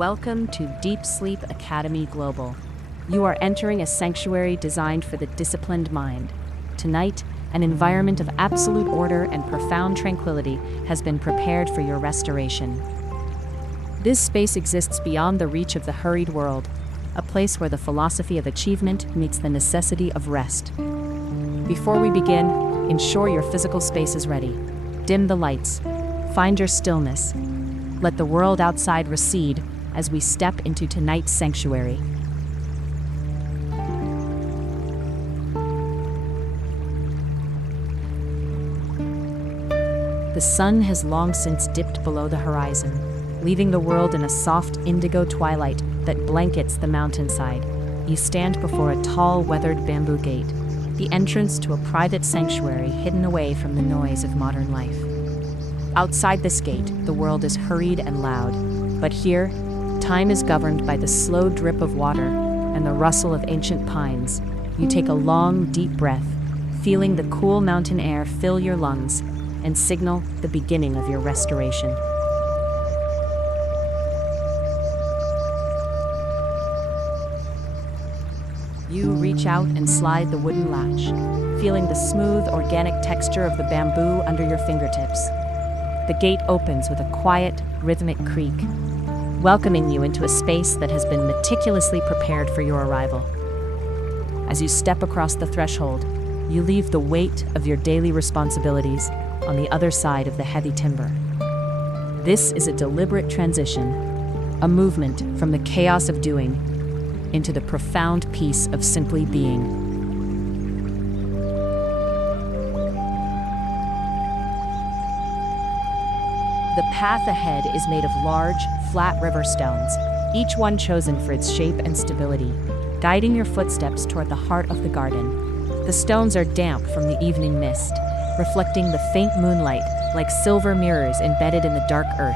Welcome to DeepSleep Academy Global. You are entering a sanctuary designed for the disciplined mind. Tonight, an environment of absolute order and profound tranquility has been prepared for your restoration. This space exists beyond the reach of the hurried world, a place where the philosophy of achievement meets the necessity of rest. Before we begin, ensure your physical space is ready. Dim the lights. Find your stillness. Let the world outside recede as we step into tonight's sanctuary. The sun has long since dipped below the horizon, leaving the world in a soft indigo twilight that blankets the mountainside. You stand before a tall, weathered bamboo gate, the entrance to a private sanctuary hidden away from the noise of modern life. Outside this gate, the world is hurried and loud, but here, time is governed by the slow drip of water and the rustle of ancient pines. You take a long, deep breath, feeling the cool mountain air fill your lungs and signal the beginning of your restoration. You reach out and slide the wooden latch, feeling the smooth, organic texture of the bamboo under your fingertips. The gate opens with a quiet, rhythmic creak, welcoming you into a space that has been meticulously prepared for your arrival. As you step across the threshold, you leave the weight of your daily responsibilities on the other side of the heavy timber. This is a deliberate transition, a movement from the chaos of doing into the profound peace of simply being. The path ahead is made of large, flat river stones, each one chosen for its shape and stability, guiding your footsteps toward the heart of the garden. The stones are damp from the evening mist, reflecting the faint moonlight like silver mirrors embedded in the dark earth.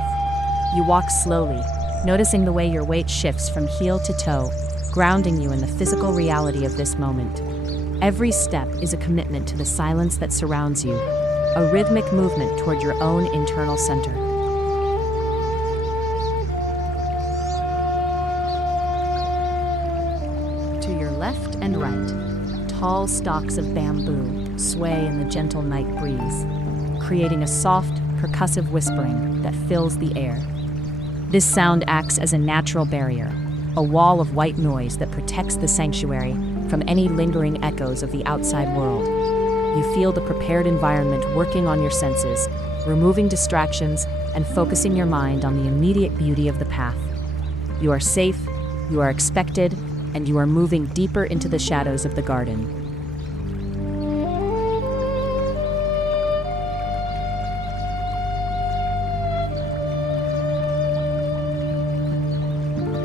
You walk slowly, noticing the way your weight shifts from heel to toe, grounding you in the physical reality of this moment. Every step is a commitment to the silence that surrounds you, a rhythmic movement toward your own internal center. To your left and right, tall stalks of bamboo sway in the gentle night breeze, creating a soft, percussive whispering that fills the air. This sound acts as a natural barrier, a wall of white noise that protects the sanctuary from any lingering echoes of the outside world. You feel the prepared environment working on your senses, removing distractions and focusing your mind on the immediate beauty of the path. You are safe, you are expected, and you are moving deeper into the shadows of the garden.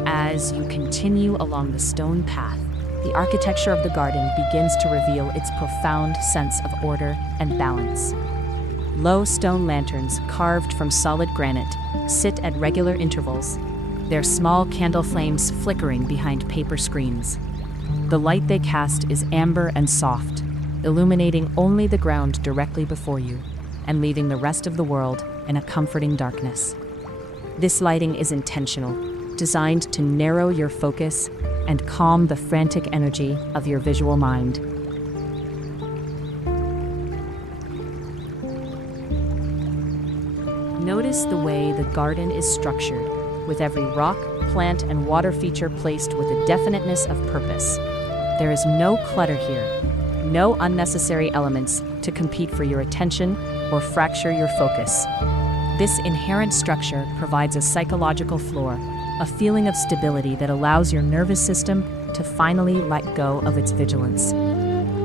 As you continue along the stone path, the architecture of the garden begins to reveal its profound sense of order and balance. Low stone lanterns carved from solid granite sit at regular intervals, their small candle flames flickering behind paper screens. The light they cast is amber and soft, illuminating only the ground directly before you and leaving the rest of the world in a comforting darkness. This lighting is intentional, designed to narrow your focus and calm the frantic energy of your visual mind. Notice the way the garden is structured, with every rock, plant, and water feature placed with a definiteness of purpose. There is no clutter here, no unnecessary elements to compete for your attention or fracture your focus. This inherent structure provides a psychological floor, a feeling of stability that allows your nervous system to finally let go of its vigilance.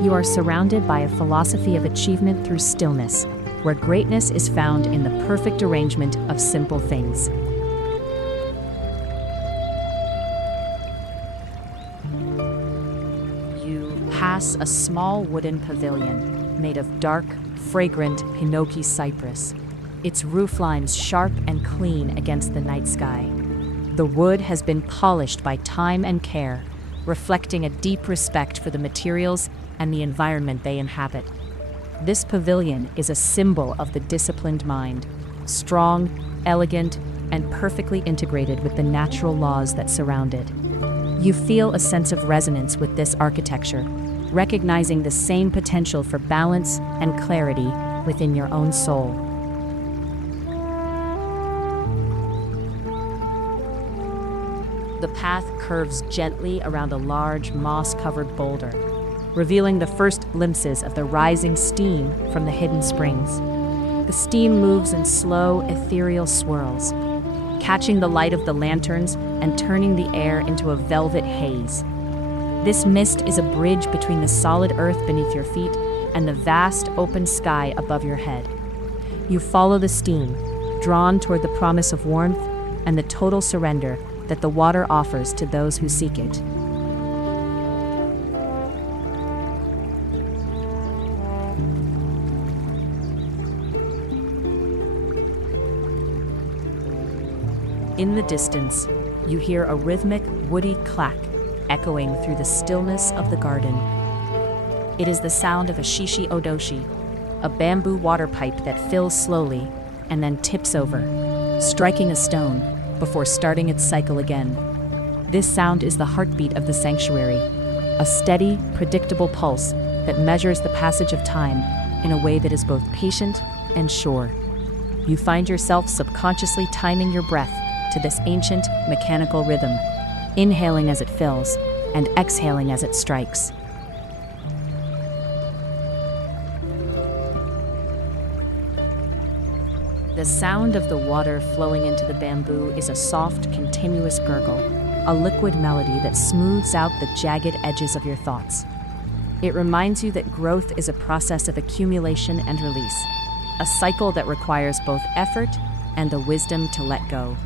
You are surrounded by a philosophy of achievement through stillness, where greatness is found in the perfect arrangement of simple things. You pass a small wooden pavilion made of dark, fragrant hinoki cypress, its roof lines sharp and clean against the night sky. The wood has been polished by time and care, reflecting a deep respect for the materials and the environment they inhabit. This pavilion is a symbol of the disciplined mind, strong, elegant, and perfectly integrated with the natural laws that surround it. You feel a sense of resonance with this architecture, recognizing the same potential for balance and clarity within your own soul. The path curves gently around a large moss-covered boulder, revealing the first glimpses of the rising steam from the hidden springs. The steam moves in slow, ethereal swirls, catching the light of the lanterns and turning the air into a velvet haze. This mist is a bridge between the solid earth beneath your feet and the vast open sky above your head. You follow the steam, drawn toward the promise of warmth and the total surrender that the water offers to those who seek it. In the distance, you hear a rhythmic, woody clack echoing through the stillness of the garden. It is the sound of a shishi-odoshi, a bamboo water pipe that fills slowly and then tips over, striking a stone before starting its cycle again. This sound is the heartbeat of the sanctuary, a steady, predictable pulse that measures the passage of time in a way that is both patient and sure. You find yourself subconsciously timing your breath to this ancient, mechanical rhythm, inhaling as it fills and exhaling as it strikes. The sound of the water flowing into the bamboo is a soft, continuous gurgle, a liquid melody that smooths out the jagged edges of your thoughts. It reminds you that growth is a process of accumulation and release, a cycle that requires both effort and the wisdom to let go.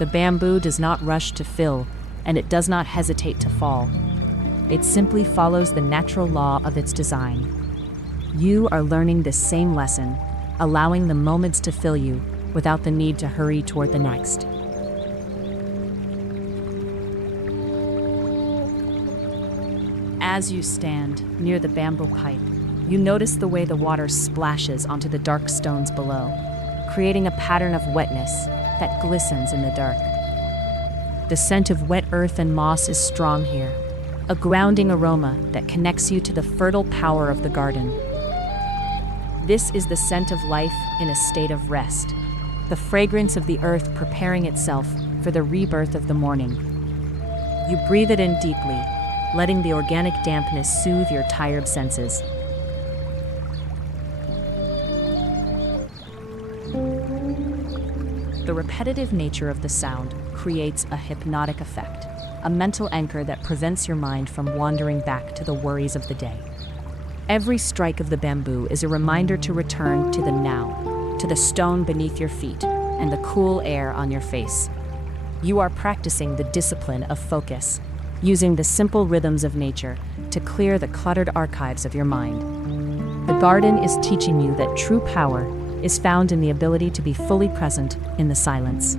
The bamboo does not rush to fill, and it does not hesitate to fall. It simply follows the natural law of its design. You are learning this same lesson, allowing the moments to fill you without the need to hurry toward the next. As you stand near the bamboo pipe, you notice the way the water splashes onto the dark stones below, creating a pattern of wetness that glistens in the dark. The scent of wet earth and moss is strong here, a grounding aroma that connects you to the fertile power of the garden. This is the scent of life in a state of rest, the fragrance of the earth preparing itself for the rebirth of the morning. You breathe it in deeply, letting the organic dampness soothe your tired senses. The repetitive nature of the sound creates a hypnotic effect, a mental anchor that prevents your mind from wandering back to the worries of the day. Every strike of the bamboo is a reminder to return to the now, to the stone beneath your feet, and the cool air on your face. You are practicing the discipline of focus, using the simple rhythms of nature to clear the cluttered archives of your mind. The garden is teaching you that true power is found in the ability to be fully present in the silence.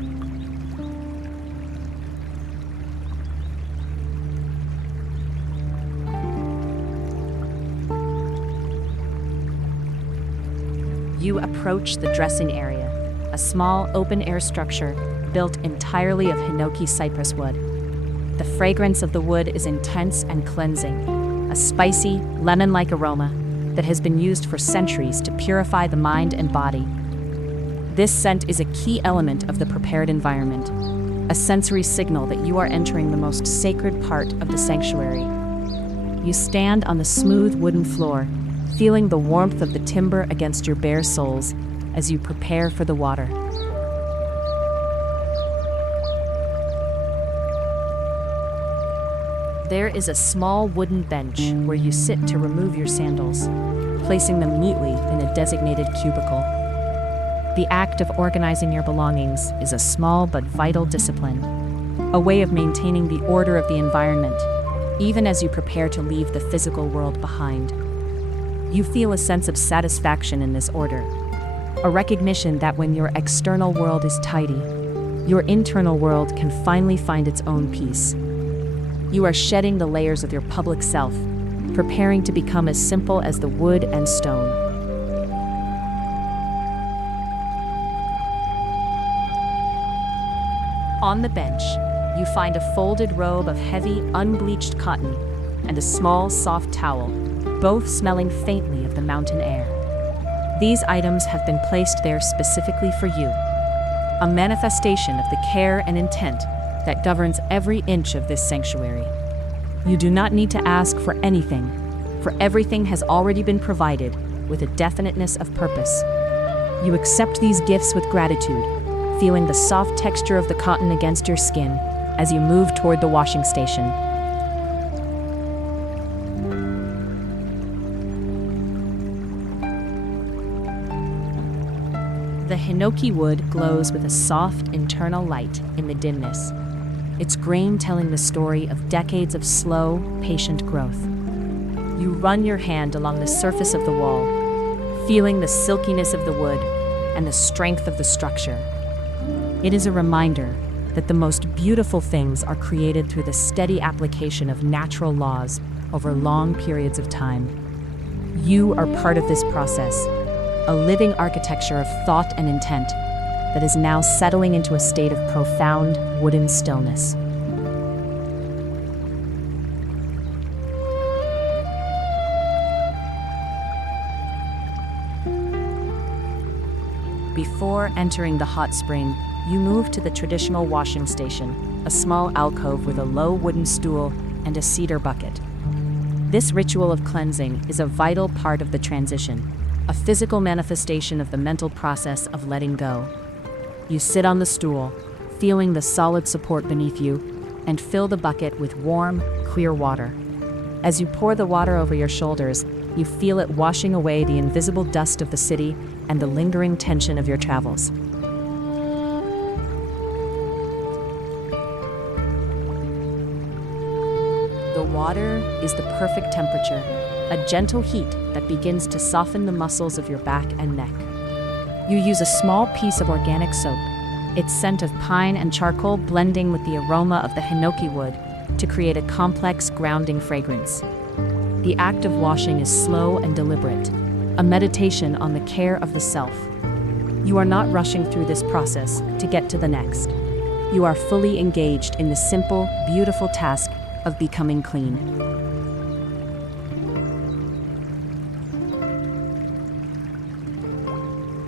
You approach the dressing area, a small open-air structure built entirely of hinoki cypress wood. The fragrance of the wood is intense and cleansing, a spicy, lemon-like aroma that has been used for centuries to purify the mind and body. This scent is a key element of the prepared environment, a sensory signal that you are entering the most sacred part of the sanctuary. You stand on the smooth wooden floor, feeling the warmth of the timber against your bare soles as you prepare for the water. There is a small wooden bench where you sit to remove your sandals, placing them neatly in a designated cubicle. The act of organizing your belongings is a small but vital discipline, a way of maintaining the order of the environment, even as you prepare to leave the physical world behind. You feel a sense of satisfaction in this order, a recognition that when your external world is tidy, your internal world can finally find its own peace. You are shedding the layers of your public self, preparing to become as simple as the wood and stone. On the bench, you find a folded robe of heavy, unbleached cotton and a small, soft towel, both smelling faintly of the mountain air. These items have been placed there specifically for you, a manifestation of the care and intent that governs every inch of this sanctuary. You do not need to ask for anything, for everything has already been provided with a definiteness of purpose. You accept these gifts with gratitude, feeling the soft texture of the cotton against your skin as you move toward the washing station. The hinoki wood glows with a soft internal light in the dimness, its grain telling the story of decades of slow, patient growth. You run your hand along the surface of the wall, feeling the silkiness of the wood and the strength of the structure. It is a reminder that the most beautiful things are created through the steady application of natural laws over long periods of time. You are part of this process, a living architecture of thought and intent that is now settling into a state of profound wooden stillness. Before entering the hot spring, you move to the traditional washing station, a small alcove with a low wooden stool and a cedar bucket. This ritual of cleansing is a vital part of the transition, a physical manifestation of the mental process of letting go. You sit on the stool, feeling the solid support beneath you, and fill the bucket with warm, clear water. As you pour the water over your shoulders, you feel it washing away the invisible dust of the city and the lingering tension of your travels. The water is the perfect temperature, a gentle heat that begins to soften the muscles of your back and neck. You use a small piece of organic soap, its scent of pine and charcoal blending with the aroma of the hinoki wood to create a complex, grounding fragrance. The act of washing is slow and deliberate, a meditation on the care of the self. You are not rushing through this process to get to the next. You are fully engaged in the simple, beautiful task of becoming clean.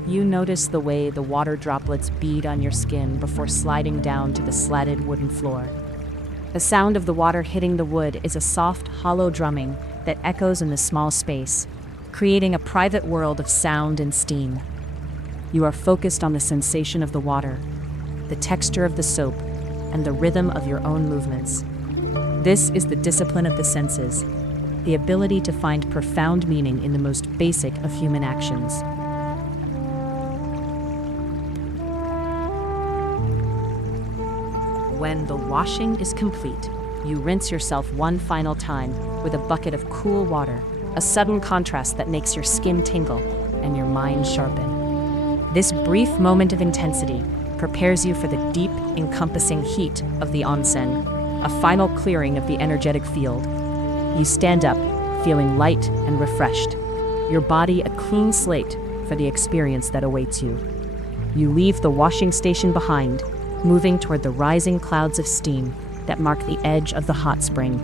You notice the way the water droplets bead on your skin before sliding down to the slatted wooden floor. The sound of the water hitting the wood is a soft, hollow drumming that echoes in the small space, creating a private world of sound and steam. You are focused on the sensation of the water, the texture of the soap, and the rhythm of your own movements. This is the discipline of the senses, the ability to find profound meaning in the most basic of human actions. When the washing is complete, you rinse yourself one final time with a bucket of cool water, a sudden contrast that makes your skin tingle and your mind sharpen. This brief moment of intensity prepares you for the deep, encompassing heat of the onsen, a final clearing of the energetic field. You stand up, feeling light and refreshed, your body a clean slate for the experience that awaits you. You leave the washing station behind, moving toward the rising clouds of steam that mark the edge of the hot spring.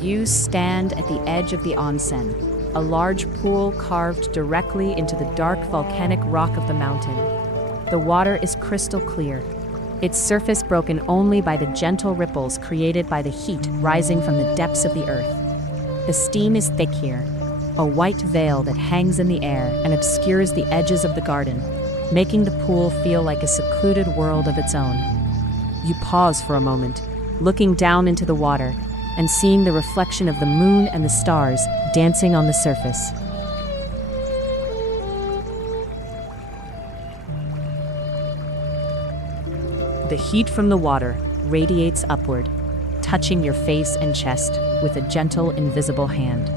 You stand at the edge of the onsen, a large pool carved directly into the dark volcanic rock of the mountain. The water is crystal clear, its surface broken only by the gentle ripples created by the heat rising from the depths of the earth. The steam is thick here, a white veil that hangs in the air and obscures the edges of the garden, making the pool feel like a secluded world of its own. You pause for a moment, looking down into the water and seeing the reflection of the moon and the stars dancing on the surface. The heat from the water radiates upward, touching your face and chest with a gentle, invisible hand.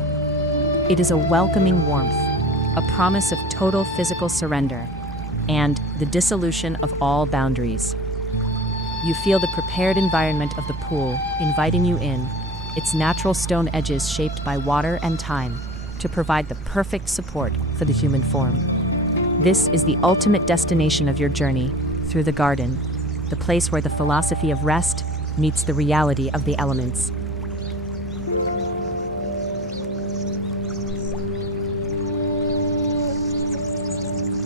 It is a welcoming warmth, a promise of total physical surrender, and the dissolution of all boundaries. You feel the prepared environment of the pool inviting you in, its natural stone edges shaped by water and time to provide the perfect support for the human form. This is the ultimate destination of your journey through the garden, the place where the philosophy of rest meets the reality of the elements.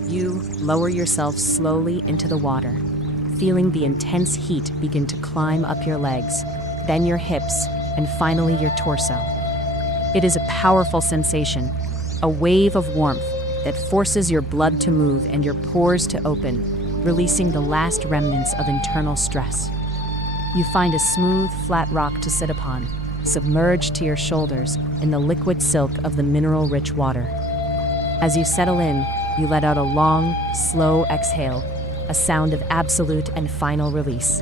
You lower yourself slowly into the water, feeling the intense heat begin to climb up your legs, then your hips, and finally your torso. It is a powerful sensation, a wave of warmth that forces your blood to move and your pores to open, releasing the last remnants of internal stress. You find a smooth, flat rock to sit upon, submerged to your shoulders in the liquid silk of the mineral-rich water. As you settle in, you let out a long, slow exhale, a sound of absolute and final release.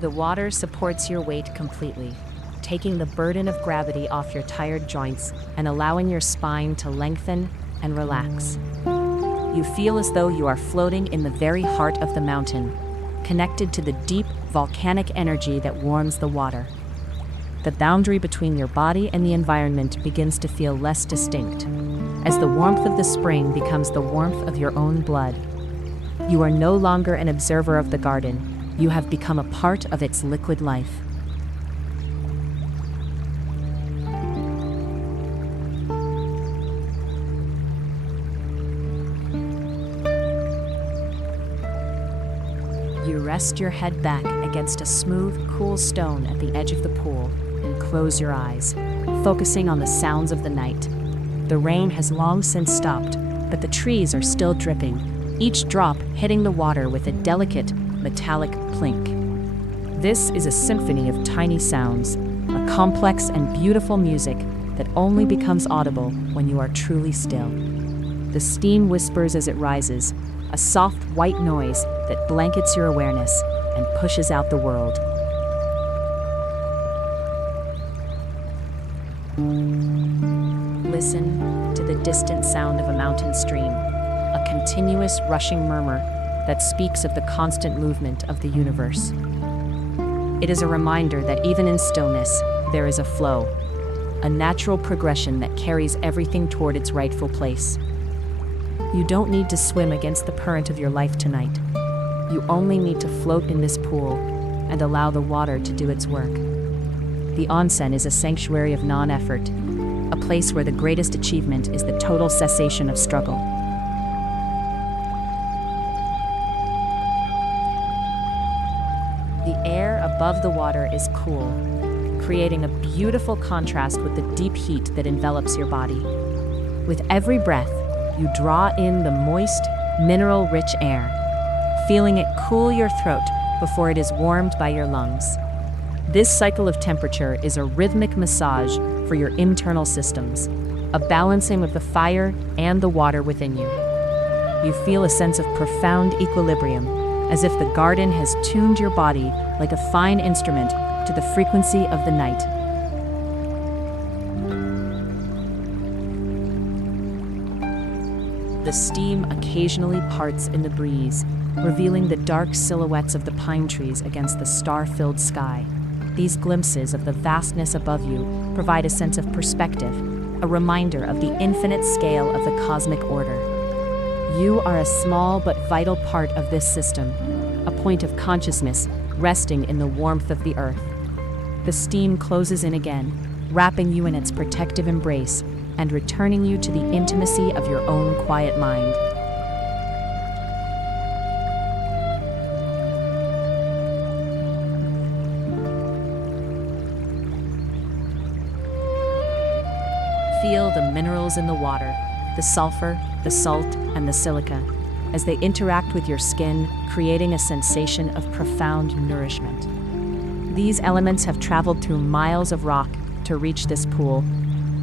The water supports your weight completely, taking the burden of gravity off your tired joints and allowing your spine to lengthen and relax. You feel as though you are floating in the very heart of the mountain, connected to the deep volcanic energy that warms the water. The boundary between your body and the environment begins to feel less distinct, as the warmth of the spring becomes the warmth of your own blood. You are no longer an observer of the garden, you have become a part of its liquid life. You rest your head back against a smooth, cool stone at the edge of the pool and close your eyes, focusing on the sounds of the night. The rain has long since stopped, but the trees are still dripping, each drop hitting the water with a delicate, metallic plink. This is a symphony of tiny sounds, a complex and beautiful music that only becomes audible when you are truly still. The steam whispers as it rises, a soft white noise that blankets your awareness and pushes out the world. Listen to the distant sound of a mountain stream, a continuous rushing murmur that speaks of the constant movement of the universe. It is a reminder that even in stillness, there is a flow, a natural progression that carries everything toward its rightful place. You don't need to swim against the current of your life tonight. You only need to float in this pool and allow the water to do its work. The onsen is a sanctuary of non-effort, a place where the greatest achievement is the total cessation of struggle. The air above the water is cool, creating a beautiful contrast with the deep heat that envelops your body. With every breath, you draw in the moist, mineral-rich air, feeling it cool your throat before it is warmed by your lungs. This cycle of temperature is a rhythmic massage for your internal systems, a balancing of the fire and the water within you. You feel a sense of profound equilibrium, as if the garden has tuned your body like a fine instrument to the frequency of the night. The steam occasionally parts in the breeze, revealing the dark silhouettes of the pine trees against the star-filled sky. These glimpses of the vastness above you provide a sense of perspective, a reminder of the infinite scale of the cosmic order. You are a small but vital part of this system, a point of consciousness resting in the warmth of the earth. The steam closes in again, wrapping you in its protective embrace and returning you to the intimacy of your own quiet mind. Feel the minerals in the water, the sulfur, the salt, and the silica, as they interact with your skin, creating a sensation of profound nourishment. These elements have traveled through miles of rock to reach this pool,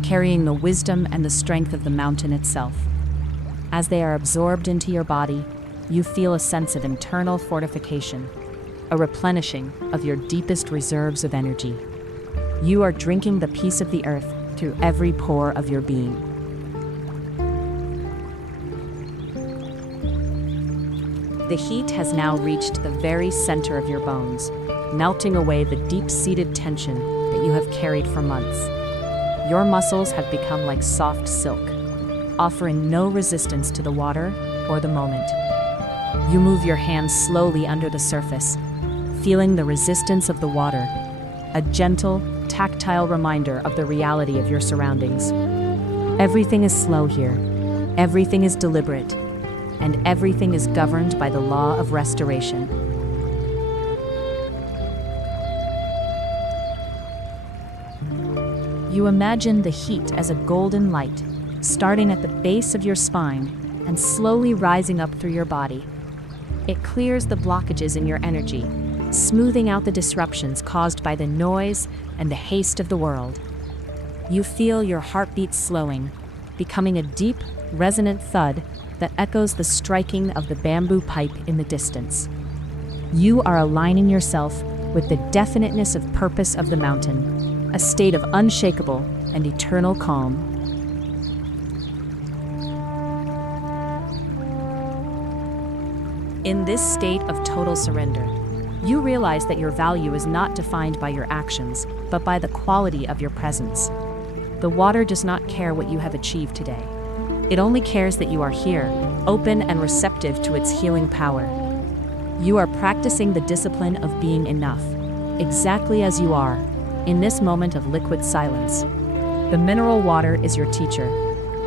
carrying the wisdom and the strength of the mountain itself. As they are absorbed into your body, you feel a sense of internal fortification, a replenishing of your deepest reserves of energy. You are drinking the peace of the earth through every pore of your being. The heat has now reached the very center of your bones, melting away the deep-seated tension that you have carried for months. Your muscles have become like soft silk, offering no resistance to the water or the moment. You move your hands slowly under the surface, feeling the resistance of the water, a gentle, tactile reminder of the reality of your surroundings. Everything is slow here, everything is deliberate, and everything is governed by the law of restoration. You imagine the heat as a golden light, starting at the base of your spine and slowly rising up through your body. It clears the blockages in your energy, smoothing out the disruptions caused by the noise and the haste of the world. You feel your heartbeat slowing, becoming a deep, resonant thud that echoes the striking of the bamboo pipe in the distance. You are aligning yourself with the definiteness of purpose of the mountain, a state of unshakable and eternal calm. In this state of total surrender, you realize that your value is not defined by your actions, but by the quality of your presence. The water does not care what you have achieved today. It only cares that you are here, open and receptive to its healing power. You are practicing the discipline of being enough, exactly as you are, in this moment of liquid silence. The mineral water is your teacher,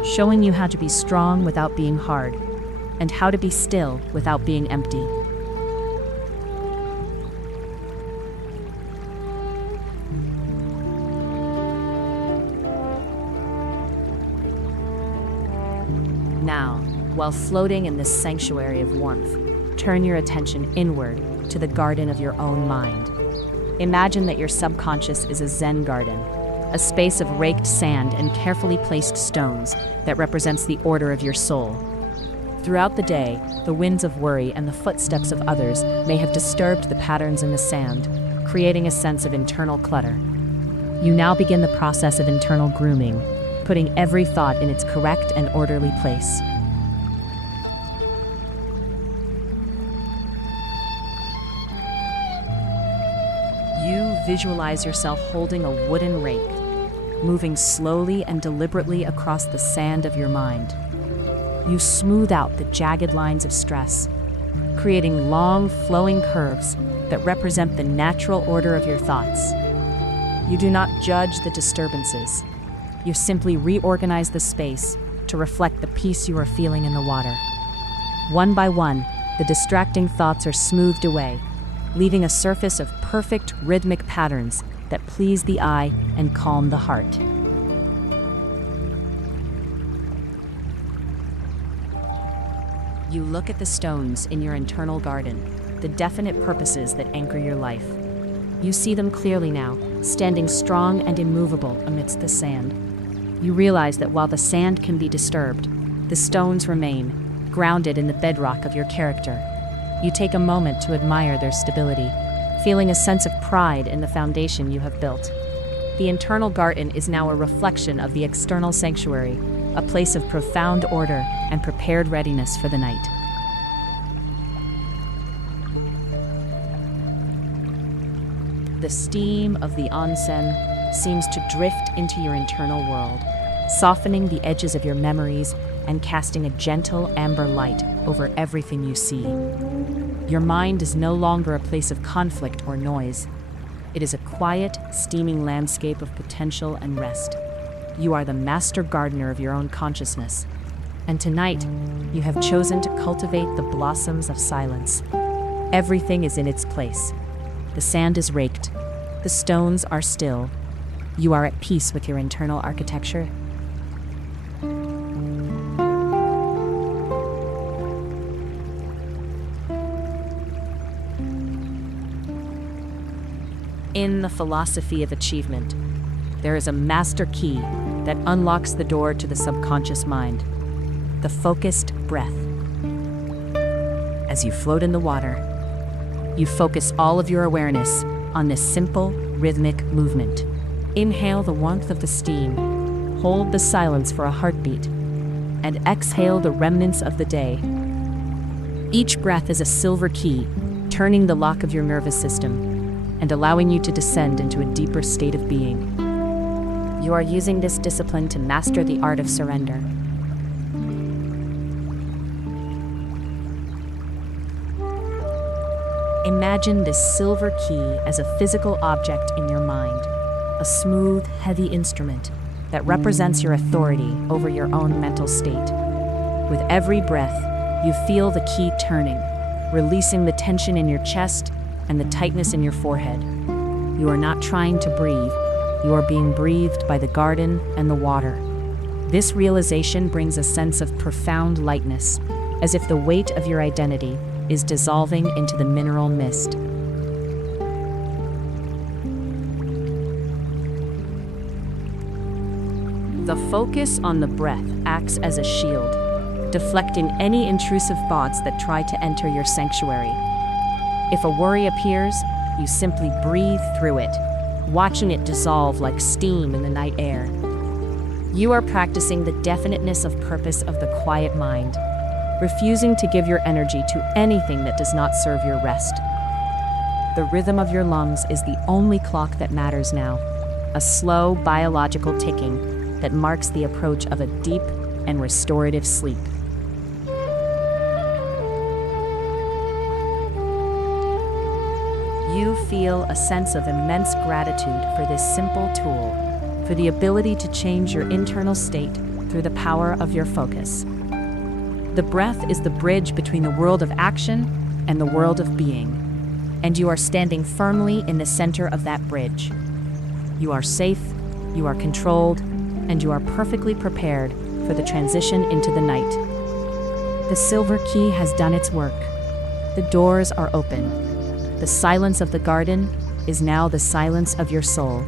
showing you how to be strong without being hard, and how to be still without being empty. Now, while floating in this sanctuary of warmth, turn your attention inward to the garden of your own mind. Imagine that your subconscious is a Zen garden, a space of raked sand and carefully placed stones that represents the order of your soul. Throughout the day, the winds of worry and the footsteps of others may have disturbed the patterns in the sand, creating a sense of internal clutter. You now begin the process of internal grooming, putting every thought in its correct and orderly place. You visualize yourself holding a wooden rake, moving slowly and deliberately across the sand of your mind. You smooth out the jagged lines of stress, creating long, flowing curves that represent the natural order of your thoughts. You do not judge the disturbances. You simply reorganize the space to reflect the peace you are feeling in the water. One by one, the distracting thoughts are smoothed away, leaving a surface of perfect rhythmic patterns that please the eye and calm the heart. You look at the stones in your internal garden, the definite purposes that anchor your life. You see them clearly now, standing strong and immovable amidst the sand. You realize that while the sand can be disturbed, the stones remain, grounded in the bedrock of your character. You take a moment to admire their stability, feeling a sense of pride in the foundation you have built. The internal garden is now a reflection of the external sanctuary, a place of profound order and prepared readiness for the night. The steam of the onsen seems to drift into your internal world, softening the edges of your memories and casting a gentle amber light over everything you see. Your mind is no longer a place of conflict or noise. It is a quiet, steaming landscape of potential and rest. You are the master gardener of your own consciousness, and tonight you have chosen to cultivate the blossoms of silence. Everything is in its place. The sand is raked. The stones are still. You are at peace with your internal architecture. In the philosophy of achievement, there is a master key that unlocks the door to the subconscious mind, the focused breath. As you float in the water, you focus all of your awareness on this simple, rhythmic movement. Inhale the warmth of the steam, hold the silence for a heartbeat, and exhale the remnants of the day. Each breath is a silver key, turning the lock of your nervous system and allowing you to descend into a deeper state of being. You are using this discipline to master the art of surrender. Imagine this silver key as a physical object in your mind, a smooth, heavy instrument that represents your authority over your own mental state. With every breath, you feel the key turning, releasing the tension in your chest and the tightness in your forehead. You are not trying to breathe, you are being breathed by the garden and the water. This realization brings a sense of profound lightness, as if the weight of your identity is dissolving into the mineral mist. The focus on the breath acts as a shield, deflecting any intrusive thoughts that try to enter your sanctuary. If a worry appears, you simply breathe through it, watching it dissolve like steam in the night air. You are practicing the definiteness of purpose of the quiet mind, refusing to give your energy to anything that does not serve your rest. The rhythm of your lungs is the only clock that matters now, a slow biological ticking that marks the approach of a deep and restorative sleep. You feel a sense of immense gratitude for this simple tool, for the ability to change your internal state through the power of your focus. The breath is the bridge between the world of action and the world of being, and you are standing firmly in the center of that bridge. You are safe, you are controlled, and you are perfectly prepared for the transition into the night. The silver key has done its work. The doors are open. The silence of the garden is now the silence of your soul.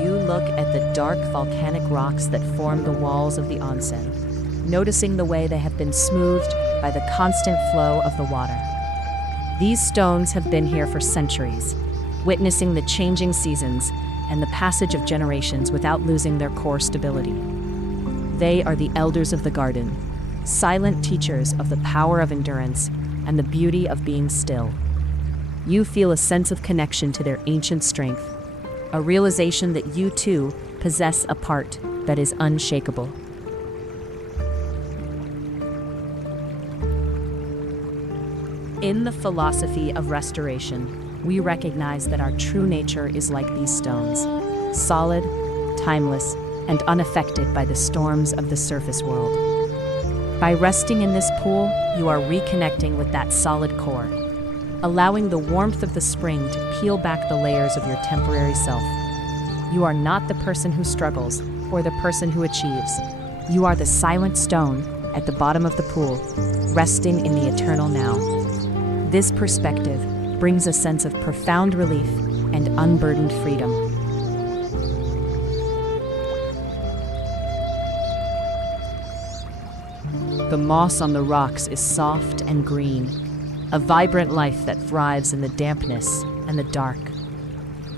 You look at the dark volcanic rocks that form the walls of the onsen, noticing the way they have been smoothed by the constant flow of the water. These stones have been here for centuries, witnessing the changing seasons and the passage of generations without losing their core stability. They are the elders of the garden, silent teachers of the power of endurance and the beauty of being still. You feel a sense of connection to their ancient strength, a realization that you too possess a part that is unshakable. In the philosophy of restoration, we recognize that our true nature is like these stones, solid, timeless, and unaffected by the storms of the surface world. By resting in this pool, you are reconnecting with that solid core, allowing the warmth of the spring to peel back the layers of your temporary self. You are not the person who struggles or the person who achieves. You are the silent stone at the bottom of the pool, resting in the eternal now. This perspective brings a sense of profound relief and unburdened freedom. The moss on the rocks is soft and green, a vibrant life that thrives in the dampness and the dark.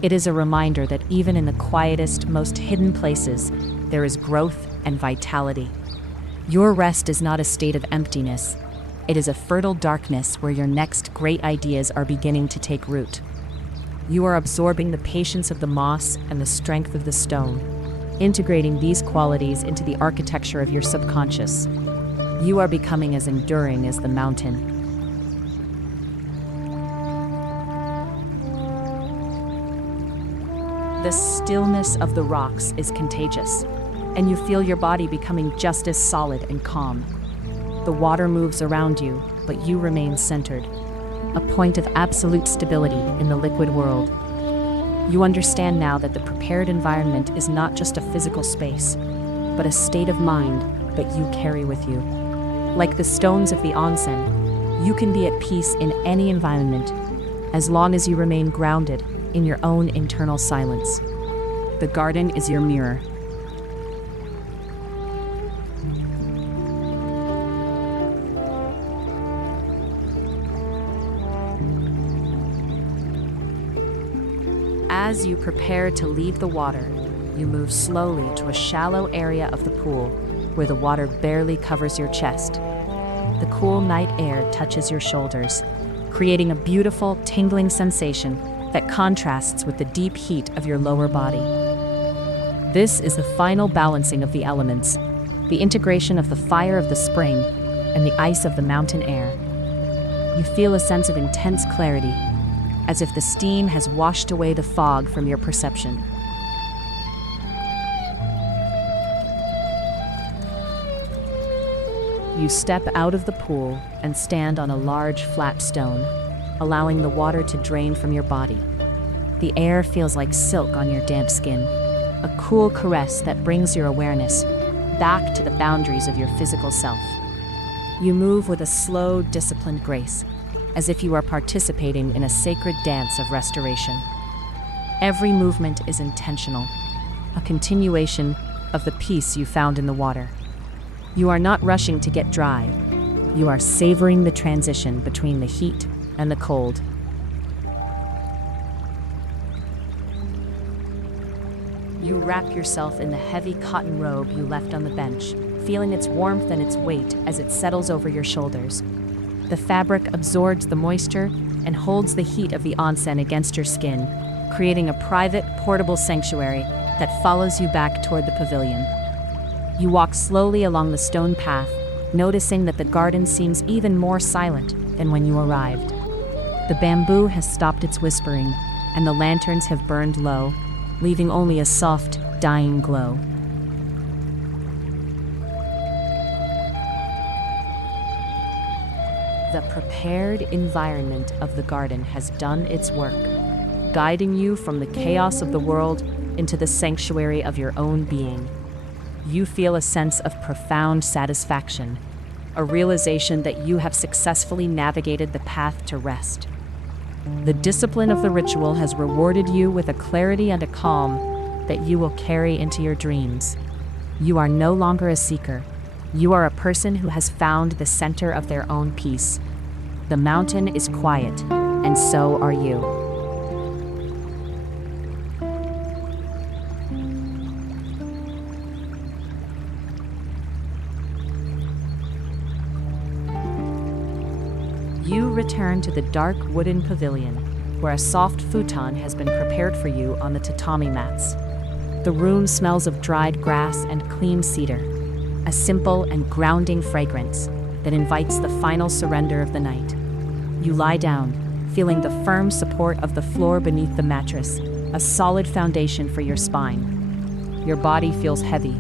It is a reminder that even in the quietest, most hidden places, there is growth and vitality. Your rest is not a state of emptiness. It is a fertile darkness where your next great ideas are beginning to take root. You are absorbing the patience of the moss and the strength of the stone, integrating these qualities into the architecture of your subconscious. You are becoming as enduring as the mountain. The stillness of the rocks is contagious, and you feel your body becoming just as solid and calm. The water moves around you, but you remain centered, a point of absolute stability in the liquid world. You understand now that the prepared environment is not just a physical space, but a state of mind that you carry with you. Like the stones of the onsen, you can be at peace in any environment, as long as you remain grounded in your own internal silence. The garden is your mirror. As you prepare to leave the water, you move slowly to a shallow area of the pool where the water barely covers your chest. The cool night air touches your shoulders, creating a beautiful, tingling sensation that contrasts with the deep heat of your lower body. This is the final balancing of the elements, the integration of the fire of the spring and the ice of the mountain air. You feel a sense of intense clarity, as if the steam has washed away the fog from your perception. You step out of the pool and stand on a large, flat stone, allowing the water to drain from your body. The air feels like silk on your damp skin, a cool caress that brings your awareness back to the boundaries of your physical self. You move with a slow, disciplined grace, as if you are participating in a sacred dance of restoration. Every movement is intentional, a continuation of the peace you found in the water. You are not rushing to get dry. You are savoring the transition between the heat and the cold. You wrap yourself in the heavy cotton robe you left on the bench, feeling its warmth and its weight as it settles over your shoulders. The fabric absorbs the moisture and holds the heat of the onsen against your skin, creating a private, portable sanctuary that follows you back toward the pavilion. You walk slowly along the stone path, noticing that the garden seems even more silent than when you arrived. The bamboo has stopped its whispering, and the lanterns have burned low, leaving only a soft, dying glow. The prepared environment of the garden has done its work, guiding you from the chaos of the world into the sanctuary of your own being. You feel a sense of profound satisfaction, a realization that you have successfully navigated the path to rest. The discipline of the ritual has rewarded you with a clarity and a calm that you will carry into your dreams. You are no longer a seeker. You are a person who has found the center of their own peace. The mountain is quiet, and so are you. You return to the dark wooden pavilion, where a soft futon has been prepared for you on the tatami mats. The room smells of dried grass and clean cedar, a simple and grounding fragrance that invites the final surrender of the night. You lie down, feeling the firm support of the floor beneath the mattress, a solid foundation for your spine. Your body feels heavy,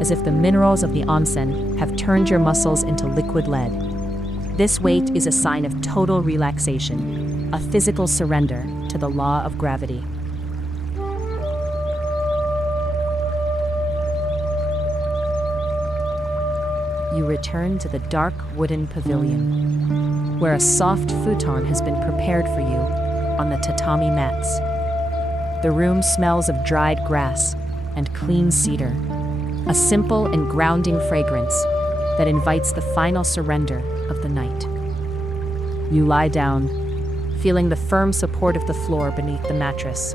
as if the minerals of the onsen have turned your muscles into liquid lead. This weight is a sign of total relaxation, a physical surrender to the law of gravity. You return to the dark wooden pavilion, where a soft futon has been prepared for you on the tatami mats. The room smells of dried grass and clean cedar, a simple and grounding fragrance that invites the final surrender of the night. You lie down, feeling the firm support of the floor beneath the mattress,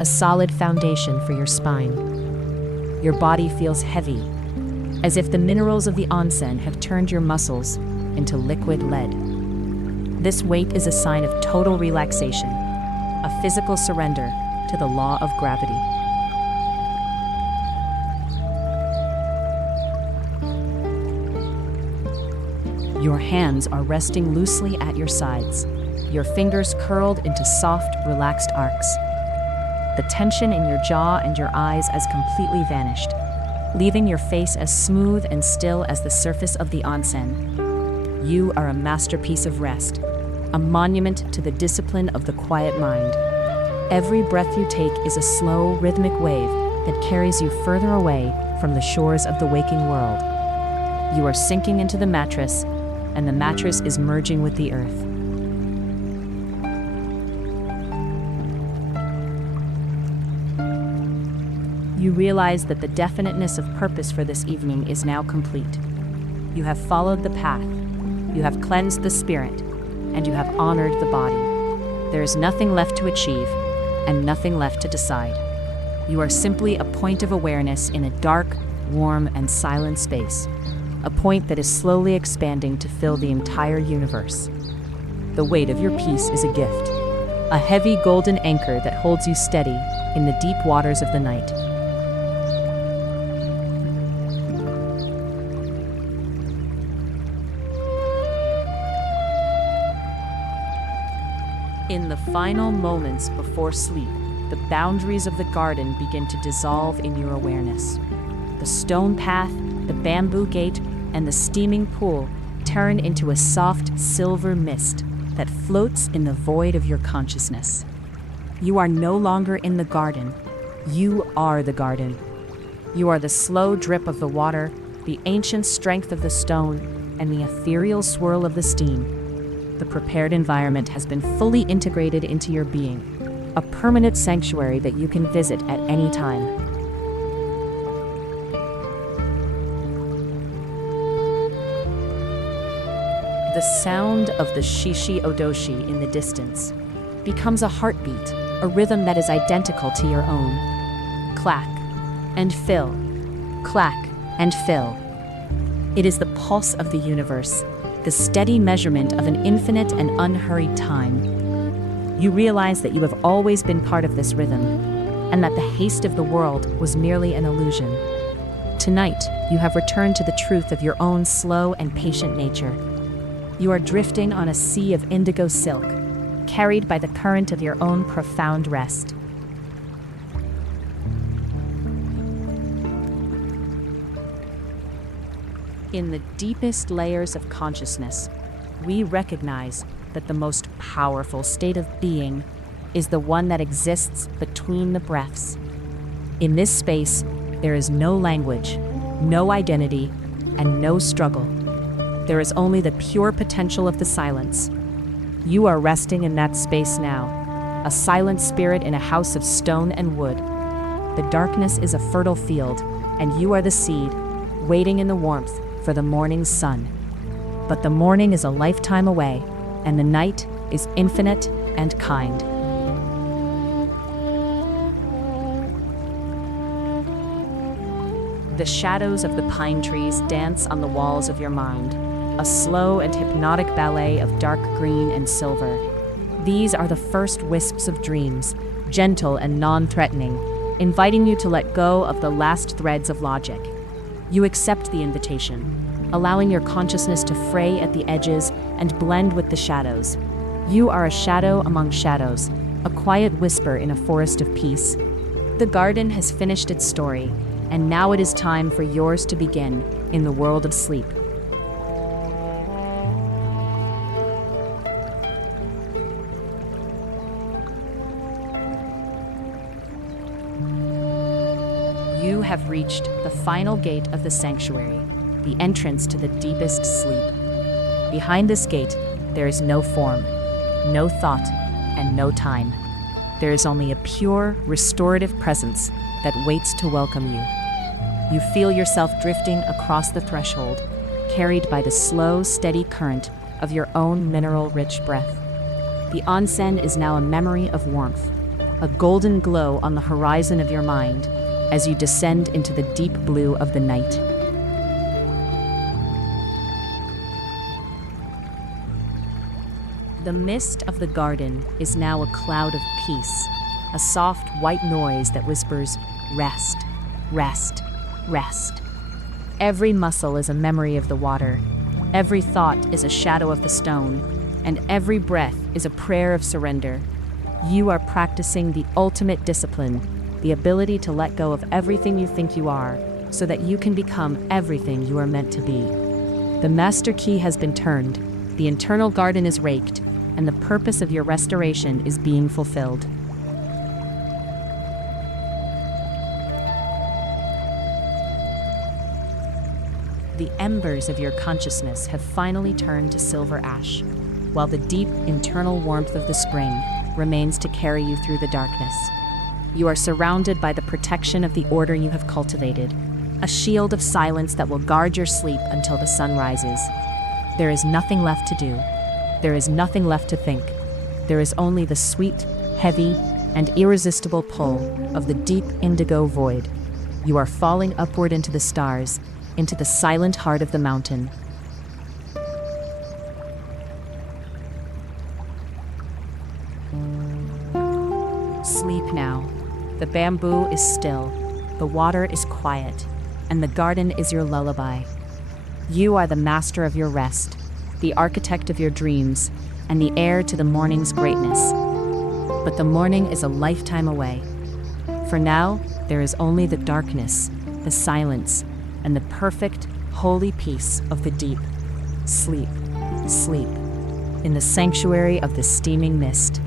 a solid foundation for your spine. Your body feels heavy, as if the minerals of the onsen have turned your muscles into liquid lead. This weight is a sign of total relaxation, a physical surrender to the law of gravity. Your hands are resting loosely at your sides, your fingers curled into soft, relaxed arcs. The tension in your jaw and your eyes has completely vanished, leaving your face as smooth and still as the surface of the onsen. You are a masterpiece of rest, a monument to the discipline of the quiet mind. Every breath you take is a slow, rhythmic wave that carries you further away from the shores of the waking world. You are sinking into the mattress, and the mattress is merging with the earth. You realize that the definiteness of purpose for this evening is now complete. You have followed the path, you have cleansed the spirit, and you have honored the body. There is nothing left to achieve, and nothing left to decide. You are simply a point of awareness in a dark, warm, and silent space, a point that is slowly expanding to fill the entire universe. The weight of your peace is a gift, a heavy golden anchor that holds you steady in the deep waters of the night. In the final moments before sleep, the boundaries of the garden begin to dissolve in your awareness. The stone path, the bamboo gate, and the steaming pool turn into a soft silver mist that floats in the void of your consciousness. You are no longer in the garden. You are the garden. You are the slow drip of the water, the ancient strength of the stone, and the ethereal swirl of the steam. The prepared environment has been fully integrated into your being, a permanent sanctuary that you can visit at any time. The sound of the shishi-odoshi in the distance becomes a heartbeat, a rhythm that is identical to your own. Clack and fill, clack and fill. It is the pulse of the universe, the steady measurement of an infinite and unhurried time. You realize that you have always been part of this rhythm, and that the haste of the world was merely an illusion. Tonight, you have returned to the truth of your own slow and patient nature. You are drifting on a sea of indigo silk, carried by the current of your own profound rest. In the deepest layers of consciousness, we recognize that the most powerful state of being is the one that exists between the breaths. In this space, there is no language, no identity, and no struggle. There is only the pure potential of the silence. You are resting in that space now, a silent spirit in a house of stone and wood. The darkness is a fertile field, and you are the seed, waiting in the warmth for the morning's sun. But the morning is a lifetime away, and the night is infinite and kind. The shadows of the pine trees dance on the walls of your mind, a slow and hypnotic ballet of dark green and silver. These are the first wisps of dreams, gentle and non-threatening, inviting you to let go of the last threads of logic. You accept the invitation, allowing your consciousness to fray at the edges and blend with the shadows. You are a shadow among shadows, a quiet whisper in a forest of peace. The garden has finished its story, and now it is time for yours to begin in the world of sleep. You have reached the final gate of the sanctuary, the entrance to the deepest sleep. Behind this gate, there is no form, no thought, and no time. There is only a pure, restorative presence that waits to welcome you. You feel yourself drifting across the threshold, carried by the slow, steady current of your own mineral-rich breath. The onsen is now a memory of warmth, a golden glow on the horizon of your mind as you descend into the deep blue of the night. The mist of the garden is now a cloud of peace, a soft white noise that whispers, "Rest, rest, rest." Every muscle is a memory of the water, every thought is a shadow of the stone, and every breath is a prayer of surrender. You are practicing the ultimate discipline, the ability to let go of everything you think you are, so that you can become everything you are meant to be. The master key has been turned, the internal garden is raked, and the purpose of your restoration is being fulfilled. The embers of your consciousness have finally turned to silver ash, while the deep internal warmth of the spring remains to carry you through the darkness. You are surrounded by the protection of the order you have cultivated, a shield of silence that will guard your sleep until the sun rises. There is nothing left to do. There is nothing left to think. There is only the sweet, heavy, and irresistible pull of the deep indigo void. You are falling upward into the stars, into the silent heart of the mountain. Sleep now. The bamboo is still, the water is quiet, and the garden is your lullaby. You are the master of your rest, the architect of your dreams, and the heir to the morning's greatness. But the morning is a lifetime away. For now, there is only the darkness, the silence, and the perfect, holy peace of the deep. Sleep, sleep, in the sanctuary of the steaming mist.